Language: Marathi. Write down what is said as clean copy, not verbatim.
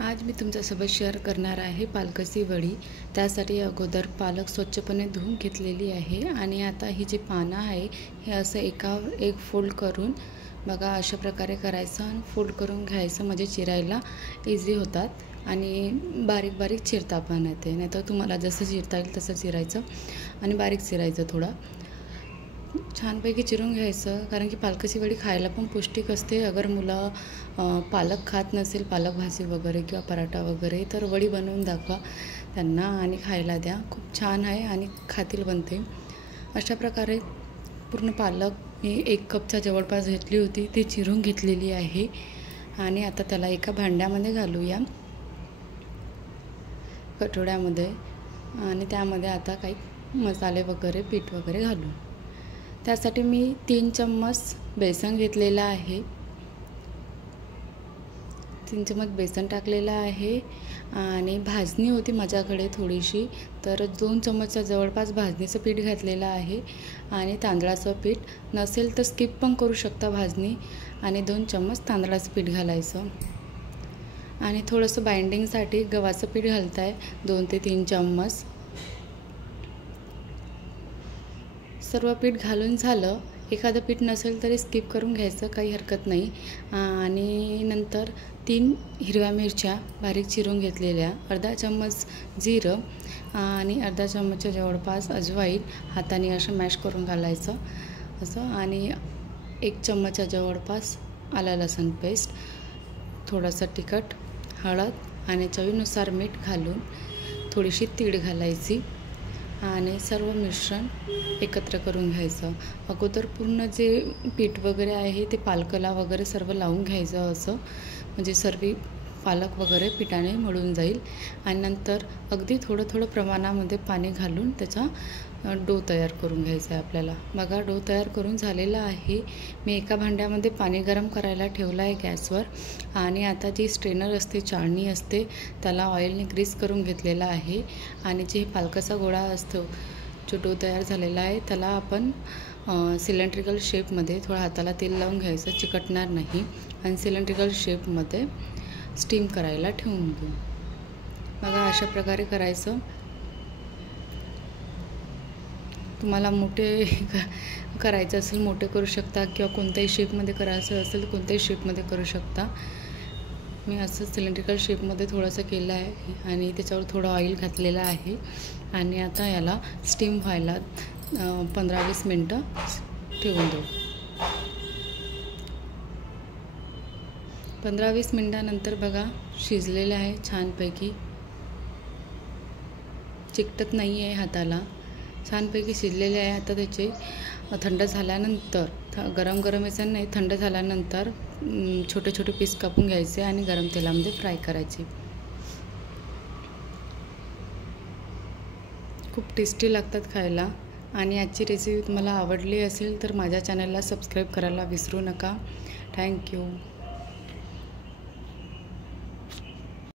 आज मी तुमच्यासोबत शेअर करणार आहे पालकाची वडी। त्यासाठी अगोदर पालक स्वच्छपणे धुवून घेतलेली आहे आणि आता ही जी पानं आहे हे असं एकावर एक फोल्ड करून बघा अशा प्रकारे करायचं आणि फोल्ड करून घ्यायचं, म्हणजे चिरायला इझी होतात आणि बारीक बारीक चिरता पण येते। नाहीतर तुम्हाला जसं चिरता येईल तसं चिरायचं आणि बारीक चिरायचं, थोडा छानपैकी चिरून घ्यायचं, कारण की पालकाची वडी खायला पण पौष्टिक असते। अगर मुलं पालक खात नसेल, पालक भाजी वगैरे किंवा पराठा वगैरे, तर वडी बनवून दाखवा त्यांना आणि खायला द्या, खूप छान आहे आणि खातील बनते। अशा प्रकारे पूर्ण पालक मी 1 कपच्या जवळपास घेतली होती, ती चिरून घेतलेली आहे आणि आता त्याला एका भांड्यामध्ये घालूया, कटोऱ्यामध्ये, आणि त्यामध्ये आता काही मसाले वगैरे पीठ वगैरे घालू। त्यासाठी मी 3 चम्मच बेसन घेतलेला आहे, 3 चम्मच बेसन टाकलेलं आहे आणि भाजणी होती माझ्याकडे थोडीशी, तर 2 चम्मचच्या जवळपास भाजणीचं पीठ घातलेलं आहे आणि तांदळाचं पीठ नसेल तर स्किप पण करू शकता भाजणी, आणि 2 चम्मच तांदळाचं पीठ घालायचं आणि थोडंसं बाइंडिंगसाठी गव्हाचं पीठ घालत आहे 2 ते 3 चम्मच। सर्व पीठ घालून झालं, एखादं पीठ नसेल तरी स्किप करून घ्यायचं, काही हरकत नाही। आणि नंतर 3 हिरव्या मिरच्या बारीक चिरून घेतलेल्या, अर्धा चम्मच जिरं आणि अर्धा चम्मचच्या जवळपास अजवाईन हाताने असं मॅश करून घालायचं असं, आणि 1 चम्मचच्या जवळपास आलं लसूण पेस्ट, थोडंसं तिखट, हळद आणि चवीनुसार मीठ घालून थोडीशी तीळ घालायची आणि सर्व मिश्रण एकत्र करून घ्यायचं। अगोदर पूर्ण जे पीठ वगैरे आहे ते पालकाला वगैरे सर्व लावून घ्यायचं असं, म्हणजे सर्व पालक वगैरे पिठाने मळून जाईल, आणि नंतर अगदी थोडं थोडं प्रमाणामध्ये पाणी घालून त्याचा डो तयार करून घ्यायचा आहे आपल्याला। बघा डो तयार करून झालेला आहे। मी एका भांड्यामध्ये पाणी गरम करायला ठेवलं आहे गॅसवर, आणि आता जी स्ट्रेनर असते, चाळणी असते, त्याला ऑइलने ग्रीस करून घेतलेला आहे, आणि जे पालकाचा गोळा असतो जो डो तयार झालेला आहे त्याला आपण सिलेंड्रिकल शेपमध्ये थोडा हाताला तेल लावून घ्यायचं, चिकटणार नाही, आणि सिलेंड्रिकल शेपमध्ये स्टीम करायला ठेवून देऊ। बघा अशा प्रकारे करायचं। तुम्हाला मोठे करायचं असेल मोठे करू शकता, किंवा कोणत्याही शेपमध्ये करायचं असेल तर कोणत्याही शेपमध्ये करू शकता। मी असं सिलेंड्रिकल शेपमध्ये थोडंसं केलं आहे आणि त्याच्यावर थोडं ऑइल घातलेलं आहे, आणि आता याला स्टीम व्हायला 15-20 मिनटं ठेवून देऊ। 15-20 मिनटानंतर बघा शिजलेलं आहे छानपैकी, चिकटत नाही आहे हाताला, छानपैकी शिजलेले आहे। आता त्याचे थंड झाल्यानंतर, गरम गरम याचं नाही, थंड झाल्यानंतर छोटे छोटे पीस कापून घ्यायचे आणि गरम तेलामध्ये फ्राय करायचे। खूप टेस्टी लागतात खायला, आणि आजची रेसिपी तुम्हाला आवडली असेल तर माझ्या चॅनलला सबस्क्राईब करायला विसरू नका। थँक्यू।